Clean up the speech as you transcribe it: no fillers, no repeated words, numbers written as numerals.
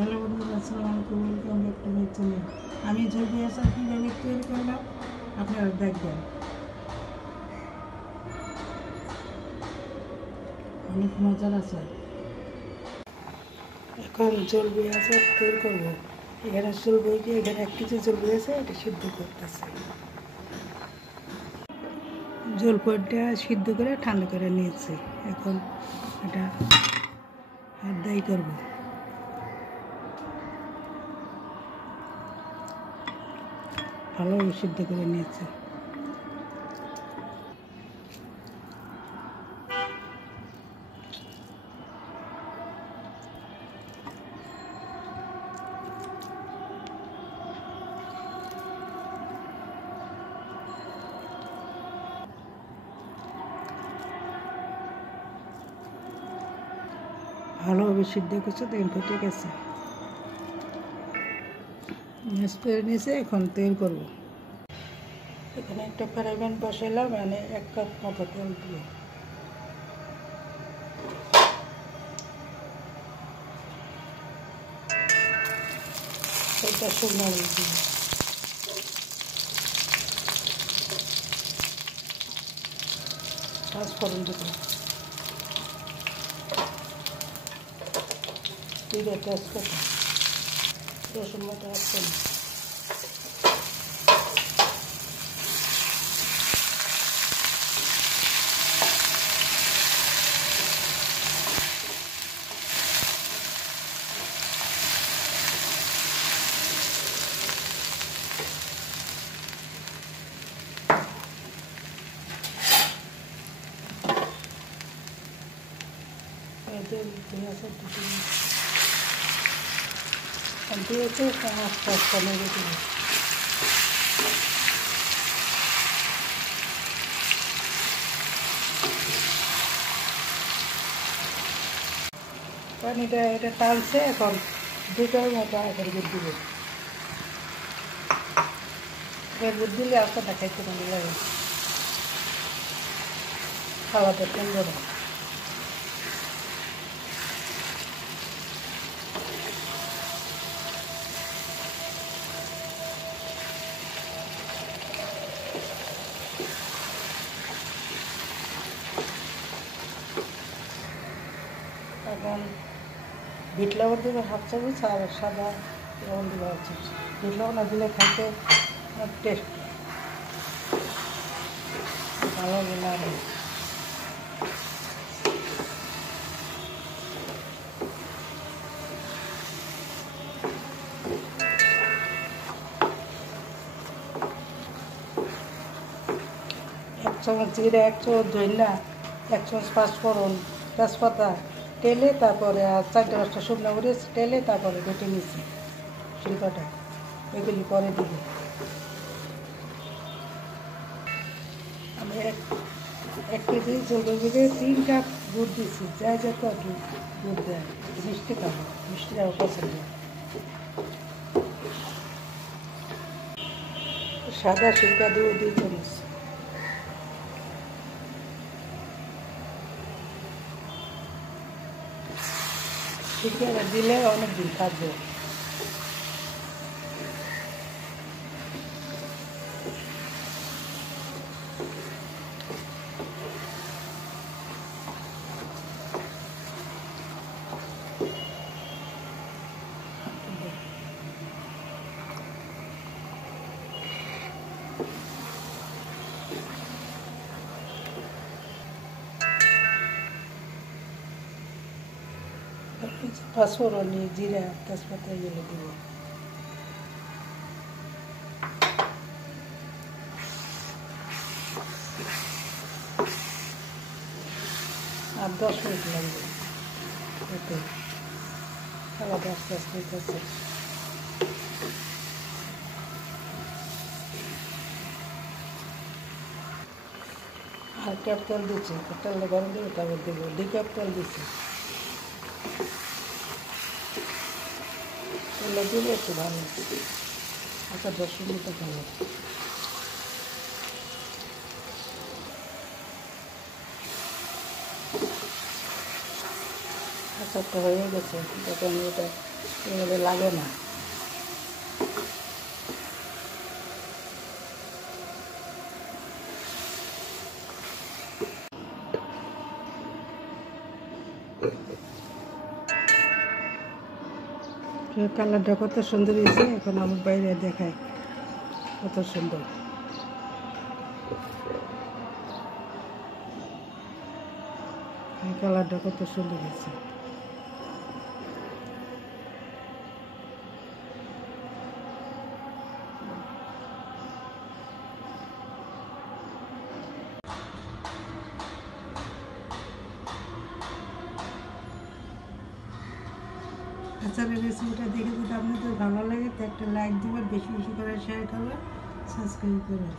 Hello বন্ধুরা, আসসালামু আলাইকুম, welcome back to my channel. আমি ঝুলবি আচার কীভাবে তৈরি করলাম আপনারা দেখবেন। অনেক মজার আচার। এখন ঝুলবি আচার তৈরি করবো। এখানে ঝুলবইকে এখানে 1 কেজি ঝুলবি আছে, এটা সিদ্ধ করতেছে। জলপইটা সিদ্ধ করে ঠান্ডা করে নিয়েছি। এখন এটা হাত দাই করবো। ভালোভাবে সিদ্ধ করে নিয়েছি। ভালোভাবে সিদ্ধ করছে, দেখেন ফুটে গেছে। ম্যাশ করে নিয়েছে, এখন তেল করবো। এখানে একটা ফ্রাই প্যান বসাইলাম, মানে 1 কাপ মতো তেল দিব। এটা শুকনো মরিচ দিব, পাঁচফোড়ন দিব, জিরে, তেজপাতা, রসুন বাটা 1 চামচ। দিয়েছে আস্তে আস্তে নেড়ে দিব। পানিটা এটা টানছে, এখন 2 কাপের মতো আখের গুড় দিব। আখের গুড় দিলে আচারটা খাইতে ভালো লাগে, খাওয়াতে সুন্দর। এখন বিট লবণ দেবে 1/2 চামচ, আর সাদা লবণ দেবে 1 চামচ। বিট লবণ না দিলে খাইতে টেস্ট ভালো লাগে। এক চামচ জিরে, 1 চামচ ধনিয়া, 1 চামচ পাঁচফোড়ন, তেজপাতা তেলে, তারপরে আর 4-5টা শুকনো মরিচ তেলে, তারপরে বেটে নিয়েছি শিল্পটা, এগুলি পরে দিব। আমি 1 কেজি জলপাইগুড়ি 3 কাপ দুধ দিচ্ছি। যা যত দুধ দেয়, মিষ্টি খাবো, মিষ্টি আমার পছন্দ। সাদা শিল্পা দেবো 2 চামচ। শিল্পা দিলে অনেকদিন থাকবে। পাঁচফোড়ন, জিরা, তেজপাতা এগুলো দিব। আর 10 মিনিট লাগবে এতে, আলাদা আস্তে আস্তে হইতেছে। আর কাপ তেল দিচ্ছি, তেলটা গরম দেবে, তারপর দেবো 2 কাপ তেল দিচ্ছি। তেলটা দিলে একটু ভালো, আচ্ছা 10 মিনিট ভালো। আচারটা হয়ে গেছে, দেখেন এটা এভাবে লাগে না। কালারটা কত সুন্দর হয়েছে, এখন আমার বাইরে দেখায় কত সুন্দর। এই কালারটা কত সুন্দর হয়েছে। আচারের রেসিপিটা দেখে যদি আপনাদের ভালো লাগে তো একটা লাইক দিবেন, বেশি বেশি করে শেয়ার করবেন, সাবস্ক্রাইব করবেন।